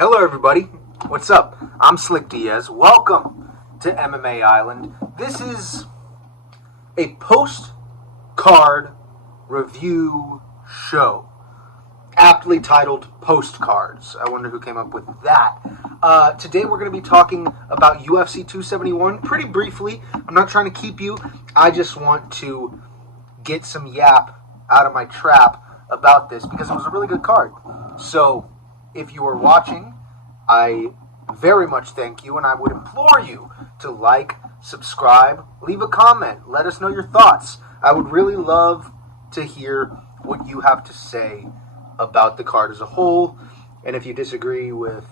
Hello everybody, what's up? I'm Slick Diaz. Welcome to MMA Island. This is a postcard review show, aptly titled Postcards. I wonder who came up with that. Today we're going to be talking about UFC 271 pretty briefly. I'm not trying to keep you. I just want to get some yap out of my trap about this because it was a really good card. So if you are watching, I very much thank you, and I would implore you to like, subscribe, leave a comment, let us know your thoughts. I would really love to hear what you have to say about the card as a whole, and if you disagree with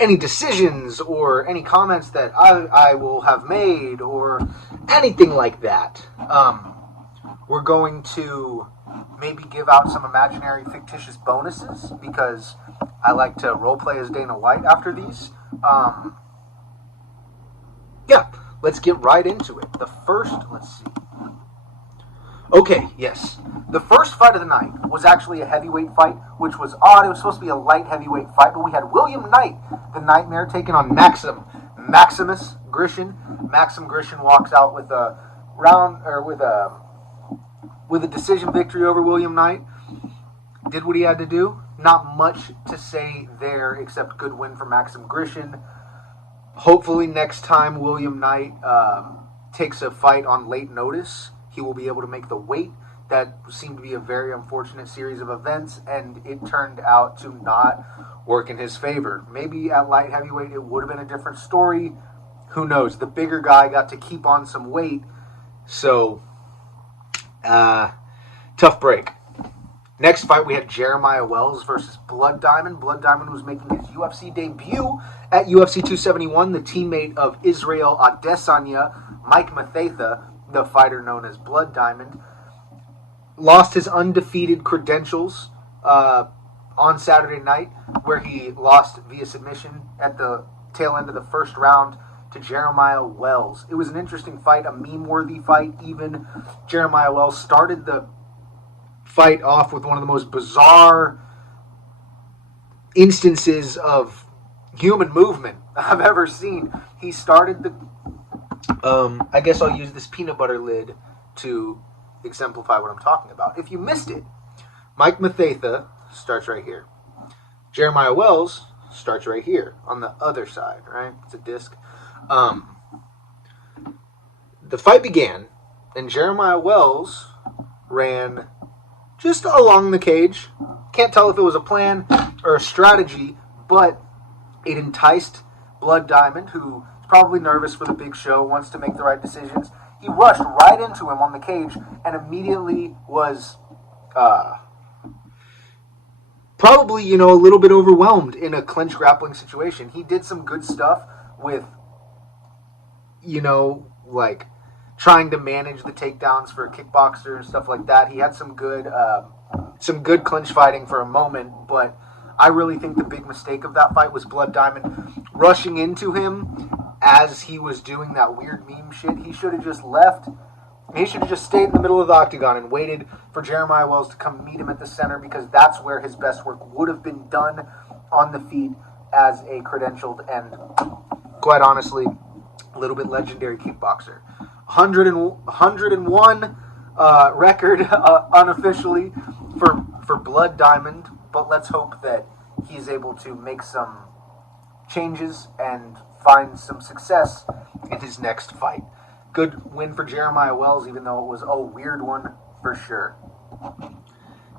any decisions or any comments that I will have made or anything like that. We're going to maybe give out some imaginary fictitious bonuses because I like to roleplay as Dana White after these. Let's get right into it. Let's see. Okay, yes. The first fight of the night was actually a heavyweight fight, which was odd. It was supposed to be a light heavyweight fight, but we had William Knight, the Nightmare, taking on Maximus Grishin. Maxim Grishin walks out with a decision victory over William Knight. Did what he had to do. Not much to say there except good win for Maxim Grishin. Hopefully next time William Knight takes a fight on late notice, he will be able to make the weight. That seemed to be a very unfortunate series of events, and it turned out to not work in his favor. Maybe at light heavyweight it would have been a different story. Who knows? The bigger guy got to keep on some weight, so tough break. Next fight, we had Jeremiah Wells versus Blood Diamond. Blood Diamond was making his UFC debut at UFC 271, the teammate of Israel Adesanya, Mike Mathetha, the fighter known as Blood Diamond. Lost his undefeated credentials on Saturday night, where he lost via submission at the tail end of the first round to Jeremiah Wells. It was an interesting fight, a meme-worthy fight even. Jeremiah Wells started the fight off with one of the most bizarre instances of human movement I've ever seen. He started the... I guess I'll use this peanut butter lid to exemplify what I'm talking about. If you missed it, Mike Mathetha starts right here. Jeremiah Wells starts right here on the other side, right? It's a disc. The fight began, and Jeremiah Wells ran just along the cage. Can't tell if it was a plan or a strategy, but it enticed Blood Diamond, who is probably nervous for the big show, wants to make the right decisions. He rushed right into him on the cage and immediately was probably, a little bit overwhelmed in a clinch grappling situation. He did some good stuff with, like trying to manage the takedowns for a kickboxer and stuff like that. He had some good clinch fighting for a moment, but I really think the big mistake of that fight was Blood Diamond rushing into him as he was doing that weird meme shit. He should have just left. He should have just stayed in the middle of the octagon and waited for Jeremiah Wells to come meet him at the center, because that's where his best work would have been done on the feet as a credentialed and, quite honestly, a little bit legendary kickboxer. 101 record unofficially for Blood Diamond, but let's hope that he's able to make some changes and find some success in his next fight. Good win for Jeremiah Wells, even though it was a weird one for sure.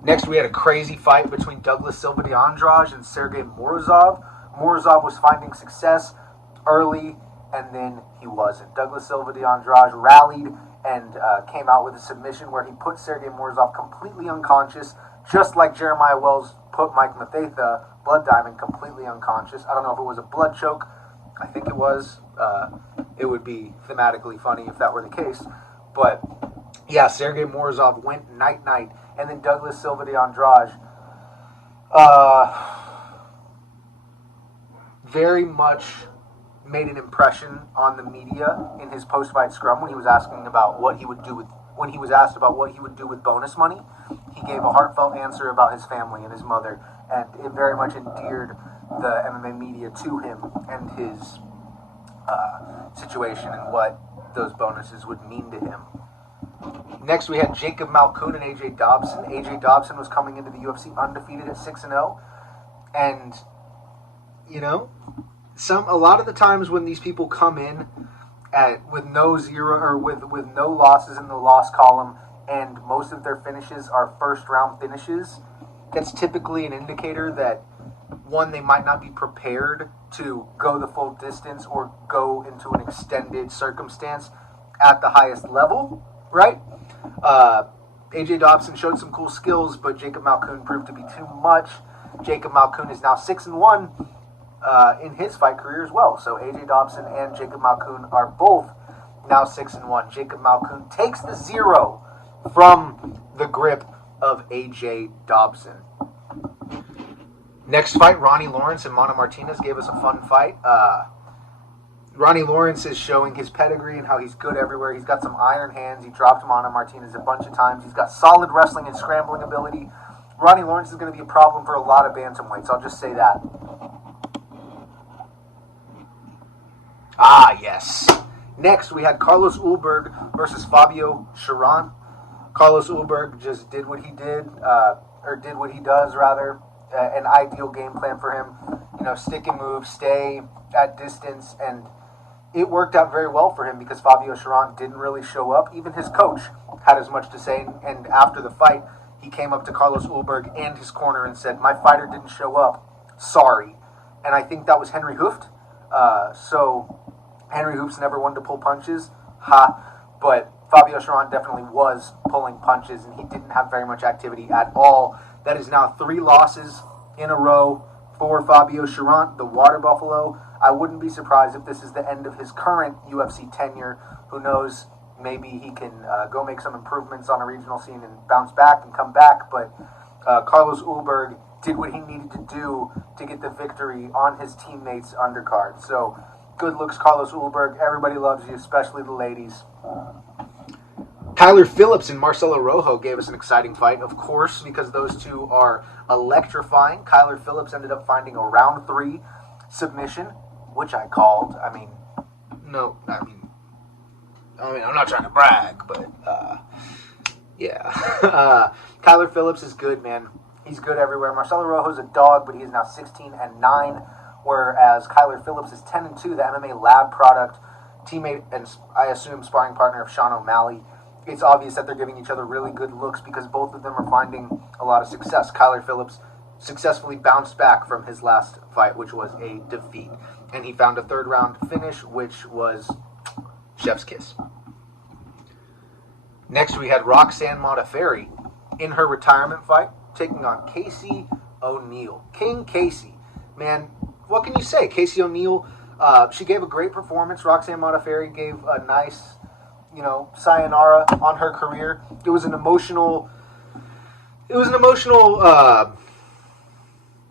Next, we had a crazy fight between Douglas Silva de Andrade and Sergey Morozov. Morozov was finding success early, and then he wasn't. Douglas Silva de Andrade rallied and came out with a submission where he put Sergey Morozov completely unconscious, just like Jeremiah Wells put Mike Mathetha, Blood Diamond, completely unconscious. I don't know if it was a blood choke. I think it was. It would be thematically funny if that were the case. But, yeah, Sergey Morozov went night-night. And then Douglas Silva de Andrade very much made an impression on the media in his post-fight scrum when he was asking about what he would do with when he was asked about what he would do with bonus money, he gave a heartfelt answer about his family and his mother, and it very much endeared the MMA media to him and his situation and what those bonuses would mean to him. Next, we had Jacob Malkoun and AJ Dobson. AJ Dobson was coming into the UFC undefeated at 6-0, and a lot of the times when these people come in with no zero or with no losses in the loss column, and most of their finishes are first round finishes, that's typically an indicator that, one, they might not be prepared to go the full distance or go into an extended circumstance at the highest level, right? AJ Dobson showed some cool skills, but Jacob Malkoun proved to be too much. Jacob Malkoun is now 6-1 in his fight career as well. So AJ Dobson and Jacob Malkoun are both now 6-1. Jacob Malkoun takes the 0 from the grip of AJ Dobson. Next fight, Ronnie Lawrence and Mano Martinez gave us a fun fight. Ronnie Lawrence is showing his pedigree and how he's good everywhere. He's got some iron hands. He dropped Mano Martinez a bunch of times. He's got solid wrestling and scrambling ability. Ronnie Lawrence is going to be a problem for a lot of bantamweights. I'll just say that. Ah, yes. Next, we had Carlos Ulberg versus Fabio Charon. Carlos Ulberg just did what he did, or did what he does, rather. An ideal game plan for him. Stick and move, stay at distance, and it worked out very well for him because Fabio Charon didn't really show up. Even his coach had as much to say, and after the fight, he came up to Carlos Ulberg and his corner and said, "My fighter didn't show up. Sorry." And I think that was Henry Hooft. So Henry Hooft's never one to pull punches. But Fabio Charon definitely was pulling punches, and he didn't have very much activity at all. That is now 3 losses in a row for Fabio Charon, the Water Buffalo. I wouldn't be surprised if this is the end of his current UFC tenure. Who knows? Maybe he can go make some improvements on a regional scene and bounce back and come back. But Carlos Ulberg did what he needed to do to get the victory on his teammates' undercard. So good looks, Carlos Ulberg. Everybody loves you, especially the ladies. Tyler Phillips and Marcela Rojo gave us an exciting fight, of course, because those two are electrifying. Kyler Phillips ended up finding a round 3 submission, which I called. I'm not trying to brag, but yeah. Kyler Phillips is good, man. He's good everywhere. Marcelo Rojo's a dog, but he is now 16-9, whereas Kyler Phillips is 10-2, the MMA Lab product, teammate and I assume sparring partner of Sean O'Malley. It's obvious that they're giving each other really good looks because both of them are finding a lot of success. Kyler Phillips successfully bounced back from his last fight, which was a defeat. And he found a 3rd round finish, which was chef's kiss. Next, we had Roxanne Modafferi in her retirement fight, taking on Casey O'Neill. King Casey. Man, what can you say? Casey O'Neill, she gave a great performance. Roxanne Modafferi gave a nice, sayonara on her career. It was an emotional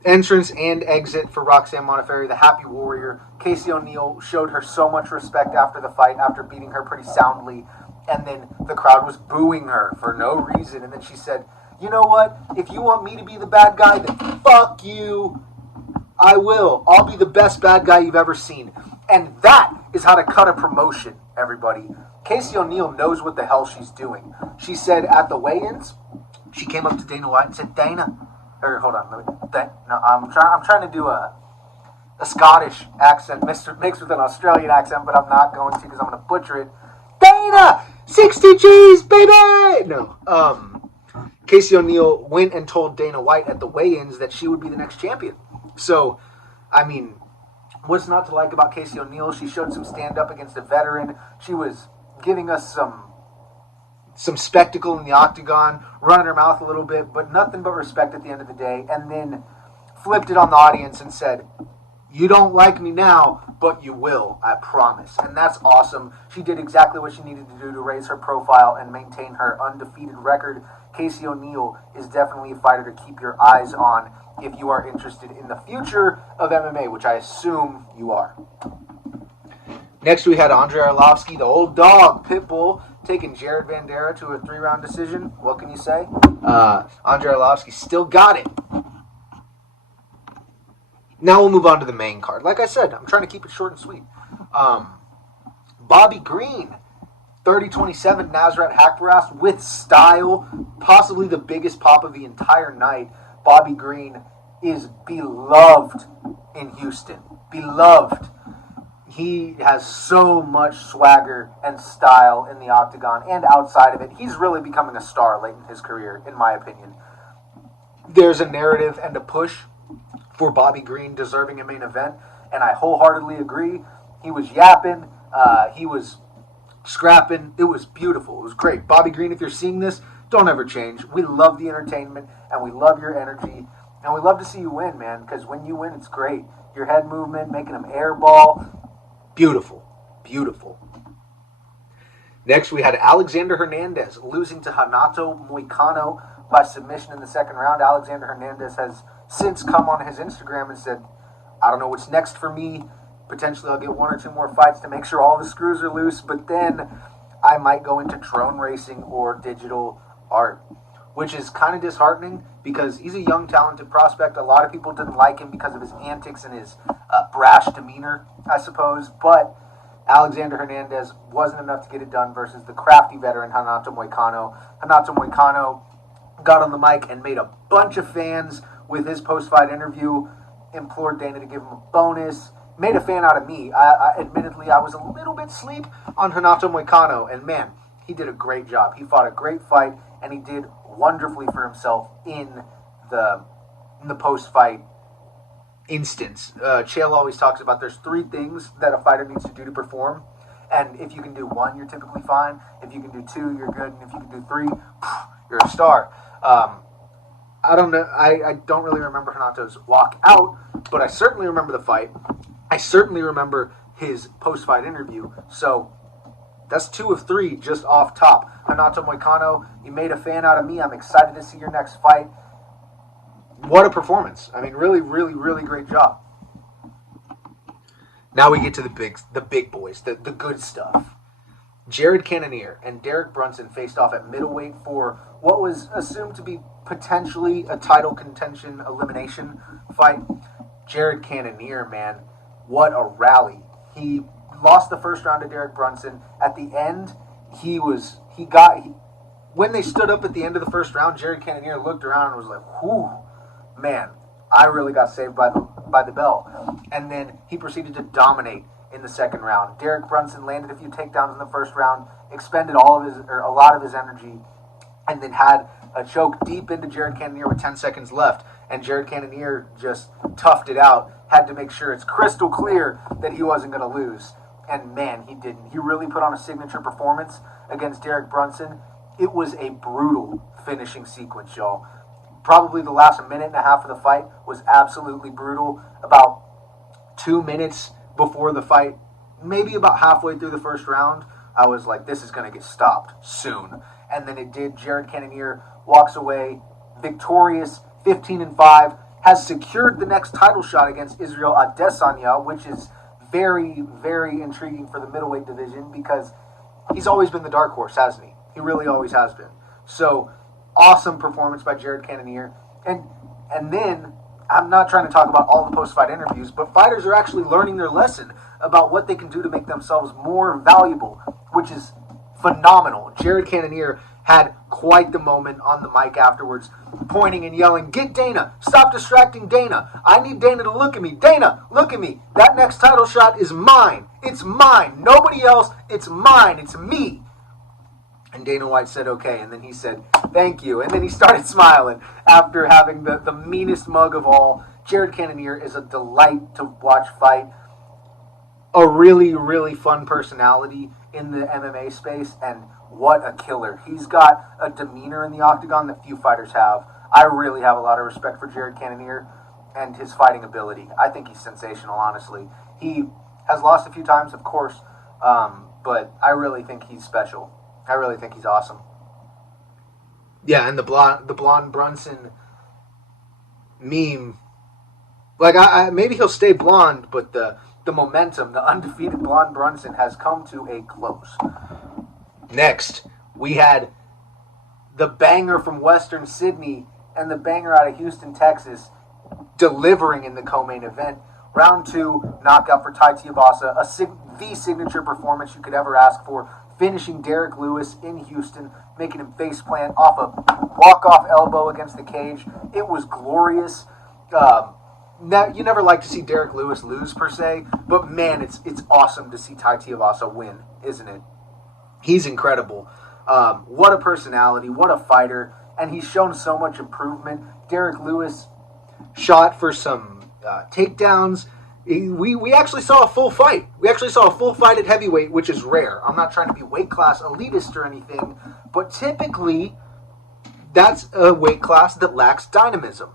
entrance and exit for Roxanne Modafferi, the Happy Warrior. Casey O'Neill showed her so much respect after the fight, after beating her pretty soundly, and then the crowd was booing her for no reason, and then she said, "You know what? If you want me to be the bad guy, then fuck you. I will. I'll be the best bad guy you've ever seen." And that is how to cut a promotion, everybody. Casey O'Neill knows what the hell she's doing. She said at the weigh-ins, she came up to Dana White and said, I'm trying to do a Scottish accent mixed with an Australian accent, but I'm not going to because I'm going to butcher it. Dana, 60 G's, baby! No. Casey O'Neill went and told Dana White at the weigh-ins that she would be the next champion. So, what's not to like about Casey O'Neill? She showed some stand-up against a veteran. She was giving us some spectacle in the octagon, running her mouth a little bit, but nothing but respect at the end of the day, and then flipped it on the audience and said, "You don't like me now, but you will, I promise." And that's awesome. She did exactly what she needed to do to raise her profile and maintain her undefeated record. Casey O'Neill is definitely a fighter to keep your eyes on if you are interested in the future of MMA, which I assume you are. Next, we had Andre Arlovski, the old dog, Pitbull, taking Jared Vanderaa to a 3-round decision. What can you say? Andre Arlovski still got it. Now we'll move on to the main card. Like I said, I'm trying to keep it short and sweet. Bobby Green, 30-27 Nasrat Haqparast with style. Possibly the biggest pop of the entire night. Bobby Green is beloved in Houston. Beloved. He has so much swagger and style in the octagon and outside of it. He's really becoming a star late in his career, in my opinion. There's a narrative and a push for Bobby Green deserving a main event, and I wholeheartedly agree. He was yapping. He was scrapping. It was beautiful. It was great. Bobby Green, if you're seeing this, don't ever change. We love the entertainment, and we love your energy, and we love to see you win, man, because when you win, it's great. Your head movement, making them airball. Beautiful. Beautiful. Next, we had Alexander Hernandez losing to Renato Moicano by submission in the second round. Alexander Hernandez has since come on his Instagram and said, I don't know what's next for me. Potentially I'll get 1 or 2 more fights to make sure all the screws are loose, but then I might go into drone racing or digital art, which is kind of disheartening because he's a young, talented prospect. A lot of people didn't like him because of his antics and his brash demeanor, I suppose, but Alexander Hernandez wasn't enough to get it done versus the crafty veteran Renato Moicano. Renato Moicano got on the mic and made a bunch of fans with his post-fight interview, implored Dana to give him a bonus, made a fan out of me. Admittedly, I was a little bit sleep on Renato Moicano, and man, he did a great job. He fought a great fight, and he did wonderfully for himself in the post-fight instance. Chael always talks about there's 3 things that a fighter needs to do to perform, and if you can do 1, you're typically fine. If you can do 2, you're good, and if you can do 3, you're a star. I don't know. I don't really remember Renato's walk out, but I certainly remember the fight. I certainly remember his post-fight interview. So that's 2 of 3 just off top. Renato Moicano, you made a fan out of me. I'm excited to see your next fight. What a performance. I mean, really, really, really great job. Now we get to the big boys, the good stuff. Jared Cannonier and Derek Brunson faced off at middleweight for what was assumed to be potentially a title contention elimination fight. Jared Cannonier, man, what a rally. He lost the first round to Derek Brunson. At the end, when they stood up at the end of the first round, Jared Cannonier looked around and was like, whew, man, I really got saved by the bell. And then he proceeded to dominate in the second round. Derek Brunson landed a few takedowns in the first round, expended a lot of his energy, and then had a choke deep into Jared Cannonier with 10 seconds left. And Jared Cannonier just toughed it out, had to make sure it's crystal clear that he wasn't going to lose. And man, he didn't. He really put on a signature performance against Derek Brunson. It was a brutal finishing sequence, y'all. Probably the last minute and a half of the fight was absolutely brutal. About 2 minutes before the fight, maybe about halfway through the first round, I was like, this is going to get stopped soon. And then it did. Jared Cannonier walks away victorious, 15-5, has secured the next title shot against Israel Adesanya, which is very, very intriguing for the middleweight division because he's always been the dark horse, hasn't he? He really always has been. So, awesome performance by Jared Cannonier. And then, I'm not trying to talk about all the post-fight interviews, but fighters are actually learning their lesson about what they can do to make themselves more valuable, which is phenomenal. Jared Cannonier had quite the moment on the mic afterwards, pointing and yelling, "Get Dana! Stop distracting Dana! I need Dana to look at me! Dana, look at me! That next title shot is mine! It's mine! Nobody else! It's mine! It's me!" And Dana White said, okay, and then he said, thank you. And then he started smiling after having the meanest mug of all. Jared Cannonier is a delight to watch fight. A really, really fun personality in the MMA space, and what a killer. He's got a demeanor in the octagon that few fighters have. I really have a lot of respect for Jared Cannonier and his fighting ability. I think he's sensational, honestly. He has lost a few times, of course, but I really think he's special. I really think he's awesome. Yeah, and the blonde Brunson meme, like maybe he'll stay blonde, but the momentum, the undefeated blonde Brunson has come to a close. Next, we had the banger from Western Sydney and the banger out of Houston, Texas, delivering in the co-main event. Round 2, knockout for Tai Tuivasa, the signature performance you could ever ask for, finishing Derek Lewis in Houston, making him faceplant off a walk-off elbow against the cage. It was glorious. You never like to see Derek Lewis lose, per se, but man, it's awesome to see Tai Tuivasa win, isn't it? He's incredible. What a personality, what a fighter, and he's shown so much improvement. Derek Lewis shot for some takedowns. We actually saw a full fight. We actually saw a full fight at heavyweight, which is rare. I'm not trying to be weight class elitist or anything, but typically that's a weight class that lacks dynamism.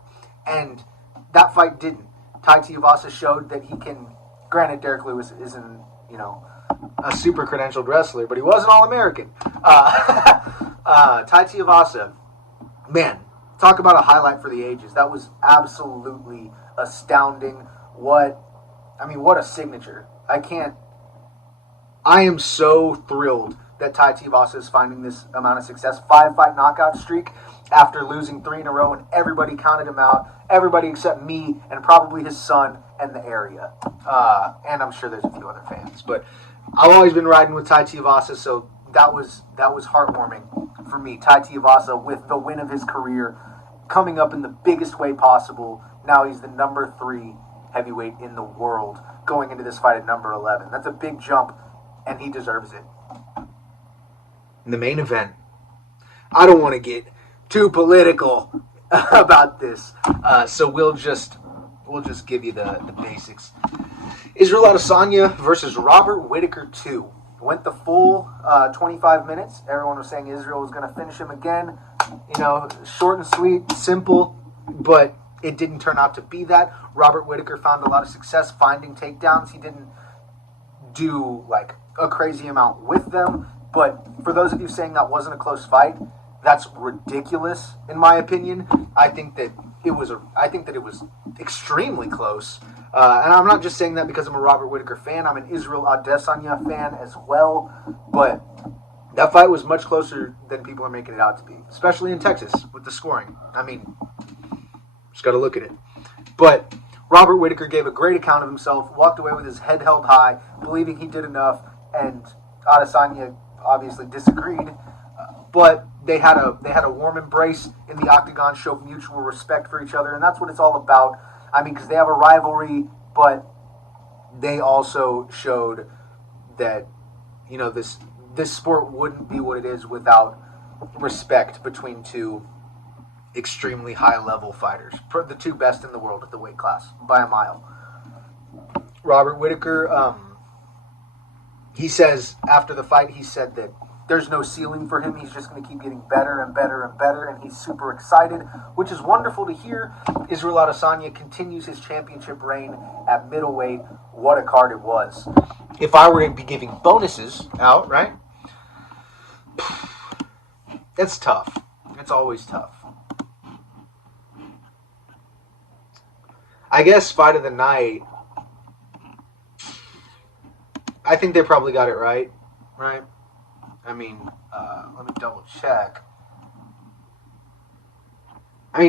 And that fight didn't. Tai Tuivasa showed that he can, granted Derek Lewis isn't, a super credentialed wrestler, but he was an All-American. Tai Tuivasa, man, talk about a highlight for the ages. That was absolutely astounding. What a signature. I am so thrilled that Tai Tuivasa is finding this amount of success. 5-fight knockout streak after losing 3 in a row, and everybody counted him out. Everybody except me and probably his son and the area. And I'm sure there's a few other fans. But I've always been riding with Tai Tuivasa, so that was heartwarming for me. Tai Tuivasa with the win of his career, coming up in the biggest way possible. Now he's the number 3 heavyweight in the world, going into this fight at number 11. That's a big jump, and he deserves it. In the main event, I don't want to get too political about this, so we'll just give you the basics. Israel Adesanya versus Robert Whitaker 2. Went the full 25 minutes. Everyone was saying Israel was going to finish him again. Short and sweet, simple, but it didn't turn out to be that. Robert Whitaker found a lot of success finding takedowns. He didn't do like a crazy amount with them, but for those of you saying that wasn't a close fight, that's ridiculous in my opinion. I think that it was extremely close. And I'm not just saying that because I'm a Robert Whitaker fan. I'm an Israel Adesanya fan as well. But that fight was much closer than people are making it out to be, especially in Texas with the scoring. Just got to look at it. But Robert Whitaker gave a great account of himself, walked away with his head held high, believing he did enough, and Adesanya obviously disagreed. But they had a warm embrace in the octagon, showed mutual respect for each other, and that's what it's all about. Because they have a rivalry, but they also showed that, this sport wouldn't be what it is without respect between two extremely high-level fighters. The 2 best in the world at the weight class, by a mile. Robert Whitaker, he says, after the fight, he said that there's no ceiling for him. He's just going to keep getting better and better and better, and he's super excited, which is wonderful to hear. Israel Adesanya continues his championship reign at middleweight. What a card it was. If I were to be giving bonuses out, right? It's tough. It's always tough. I guess fight of the night, I think they probably got it right? Let me double check.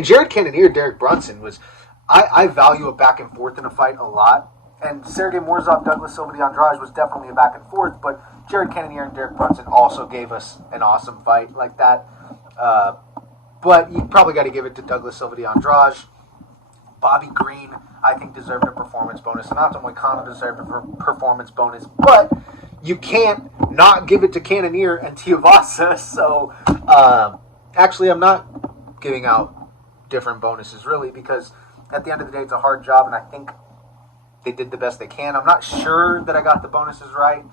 Jared Cannonier, Derek Brunson was... I value a back and forth in a fight a lot. And Sergey Morzov, Douglas Silva de Andrade was definitely a back and forth, but Jared Cannonier and Derek Brunson also gave us an awesome fight like that. But you probably got to give it to Douglas Silva de Andrade. Bobby Green, I think, deserved a performance bonus. Renato Moicano deserved a performance bonus. But you can't not give it to Cannonier and Tuivasa. So, actually, I'm not giving out different bonuses, really, because at the end of the day, it's a hard job, and I think they did the best they can. I'm not sure that I got the bonuses right,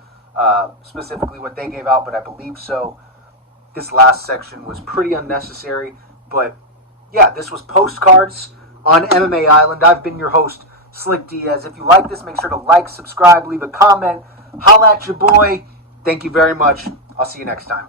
specifically what they gave out, but I believe so. This last section was pretty unnecessary, but yeah, this was Postcards on MMA Island. I've been your host, Slick Diaz. If you like this, make sure to like, subscribe, leave a comment, holla at your boy. Thank you very much. I'll see you next time.